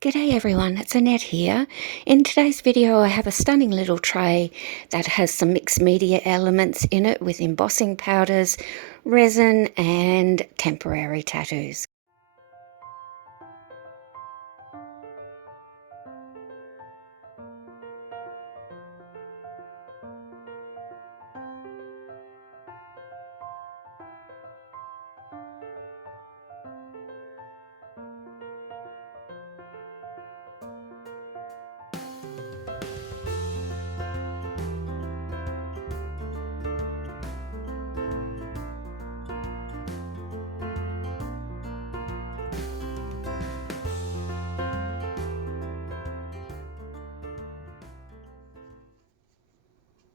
G'day everyone, it's Annette here. In today's video I have a stunning little tray that has some mixed media elements in it with embossing powders, resin and temporary tattoos.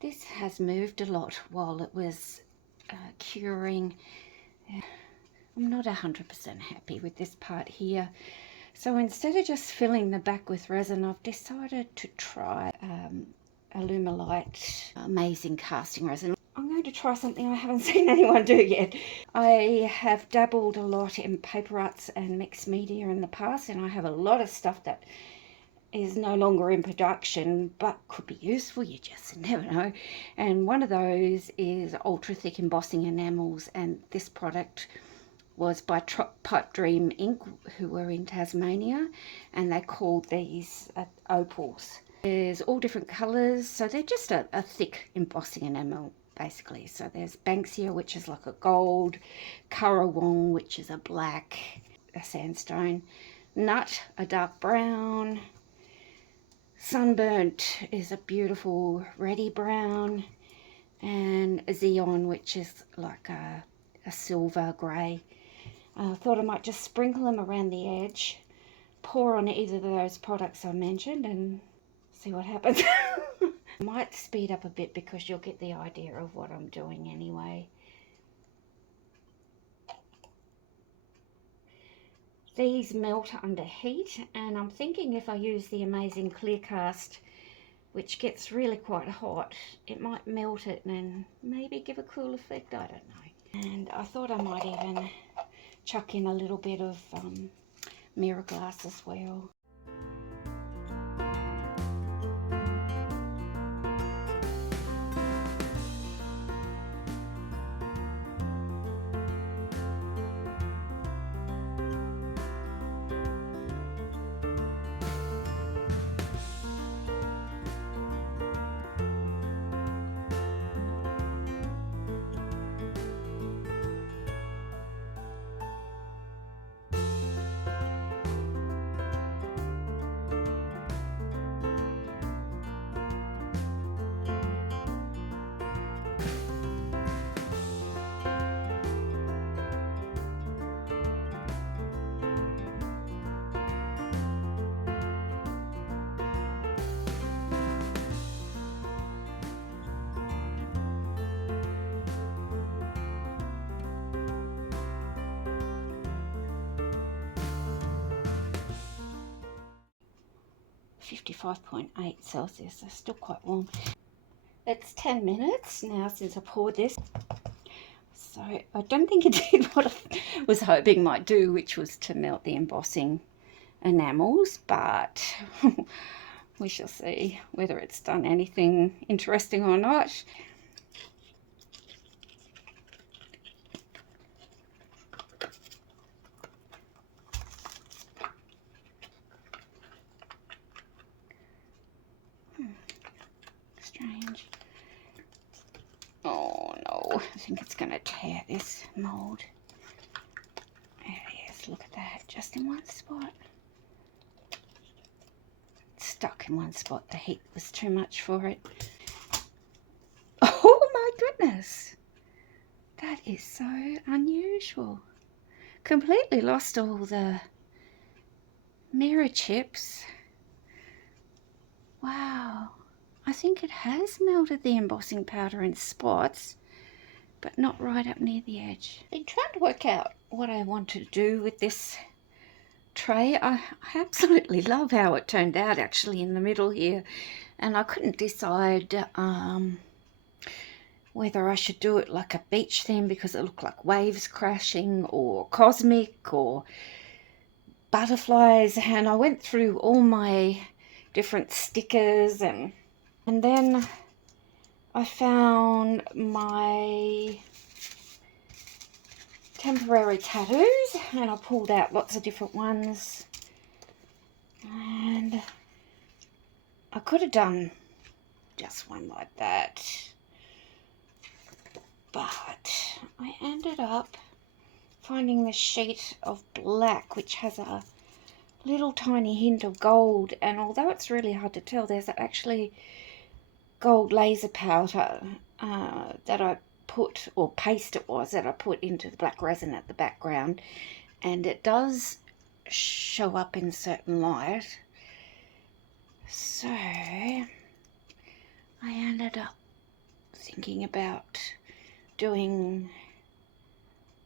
This has moved a lot while it was curing. I'm not 100% happy with this part here. So instead of just filling the back with resin, I've decided to try Alumilite Amazing Casting Resin. I'm going to try something I haven't seen anyone do yet. I have dabbled a lot in paper arts and mixed media in the past, and I have a lot of stuff that is no longer in production but could be useful, you just never know. And one of those is Ultra Thick Embossing Enamels, and this product was by Pipe Dream Inc., who were in Tasmania, and they called these opals. There's all different colours, so they're just a thick embossing enamel basically. So there's Banksia, which is like a gold, Currawong, which is a black, a sandstone, Nut, a dark brown, Sunburnt is a beautiful reddy brown, and Xeon, which is like a silver grey. I thought I might just sprinkle them around the edge, pour on either of those products I mentioned, and see what happens. I might speed up a bit because you'll get the idea of what I'm doing anyway. These melt under heat, and I'm thinking if I use the Amazing Clear Cast, which gets really quite hot, it might melt it and maybe give a cool effect, I don't know. And I thought I might even chuck in a little bit of mirror glass as well. .8 Celsius, so still quite warm. It's 10 minutes now since I poured this, so I don't think it did what I was hoping might do, which was to melt the embossing enamels, but we shall see whether it's done anything interesting or not. Strange. Oh no, I think it's going to tear this mould. There it is, look at that, just in one spot. It's stuck in one spot, the heat was too much for it. Oh my goodness, that is so unusual. Completely lost all the mirror chips. Wow. I think it has melted the embossing powder in spots, but not right up near the edge. I've been trying to work out what I want to do with this tray. I absolutely love how it turned out actually in the middle here, and I couldn't decide whether I should do it like a beach theme because it looked like waves crashing, or cosmic, or butterflies, and I went through all my different stickers, and then I found my temporary tattoos, and I pulled out lots of different ones, and I could have done just one like that, but I ended up finding this sheet of black which has a little tiny hint of gold, and although it's really hard to tell, there's actually gold laser powder that I put, or paste it was, that I put into the black resin at the background, and it does show up in certain light. So I ended up thinking about doing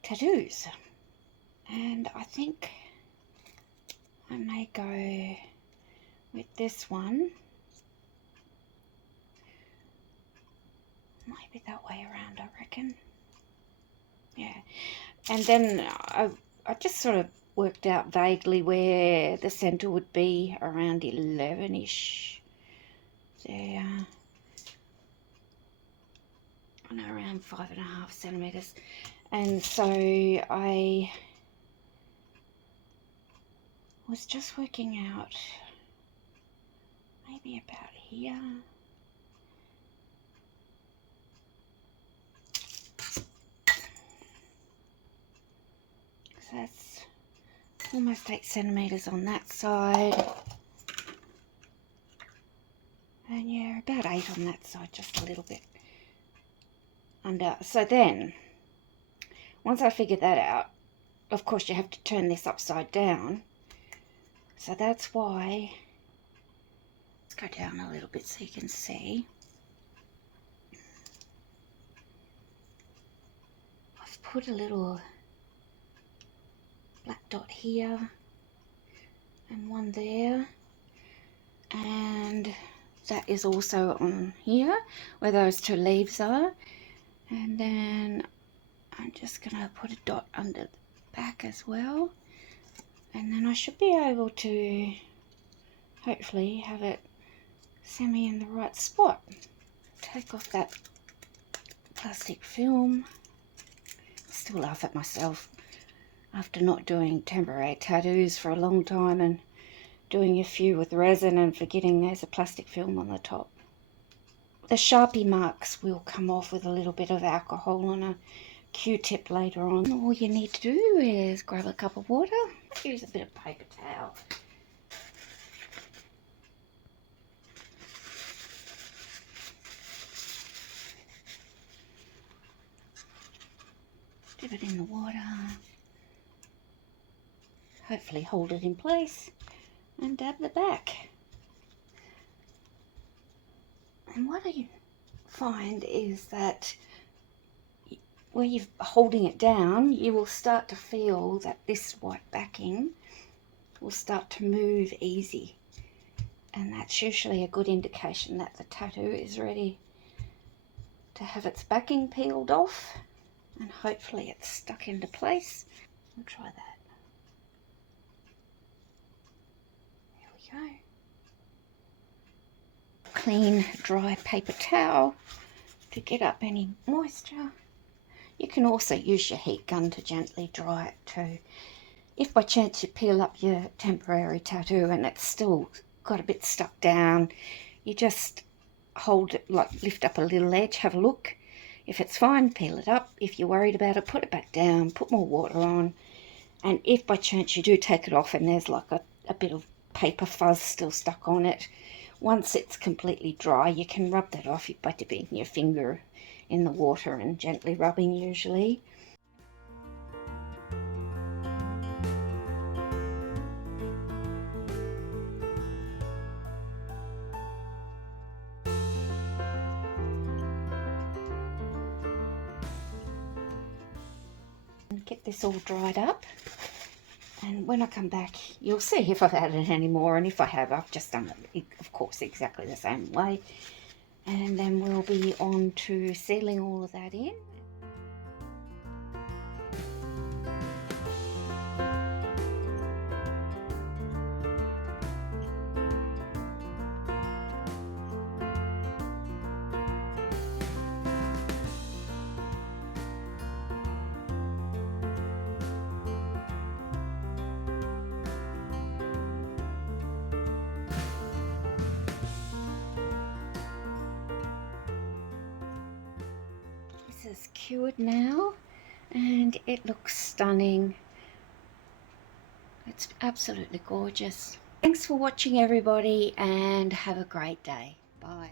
tattoos, and I think I may go with this one. Maybe that way around, I reckon. Yeah. And then I just sort of worked out vaguely where the centre would be, around 11-ish. There. I know, around 5.5 centimetres. And so I was just working out maybe about here. So that's almost 8 centimetres on that side. And yeah, about 8 on that side, just a little bit under. So then, once I figured that out, of course you have to turn this upside down. So that's why, let's go down a little bit so you can see. I've put a little black dot here and one there, and that is also on here where those two leaves are. And then I'm just going to put a dot under the back as well, and then I should be able to hopefully have it semi in the right spot. Take off that plastic film. I still laugh at myself after not doing temporary tattoos for a long time and doing a few with resin and forgetting there's a plastic film on the top. The Sharpie marks will come off with a little bit of alcohol on a Q-tip later on. All you need to do is grab a cup of water, use a bit of paper towel. Dip it in the water. Hopefully hold it in place and dab the back. And what I find is that where you're holding it down, you will start to feel that this white backing will start to move easy. And that's usually a good indication that the tattoo is ready to have its backing peeled off, and hopefully it's stuck into place. We'll try that. There we go. Clean, dry paper towel to get up any moisture. You can also use your heat gun to gently dry it too. If by chance you peel up your temporary tattoo and it's still got a bit stuck down, you just hold it, like lift up a little edge, have a look. If it's fine, peel it up. If you're worried about it, put it back down, put more water on. And if by chance you do take it off and there's like a bit of paper fuzz still stuck on it, once it's completely dry, you can rub that off by dipping your finger in the water and gently rubbing usually. Get this all dried up, and when I come back you'll see if I've added any more, and if I have, I've just done it of course exactly the same way, and then we'll be on to sealing all of that in. cured now, and it looks stunning. It's absolutely gorgeous. Thanks for watching, everybody, and have a great day. Bye.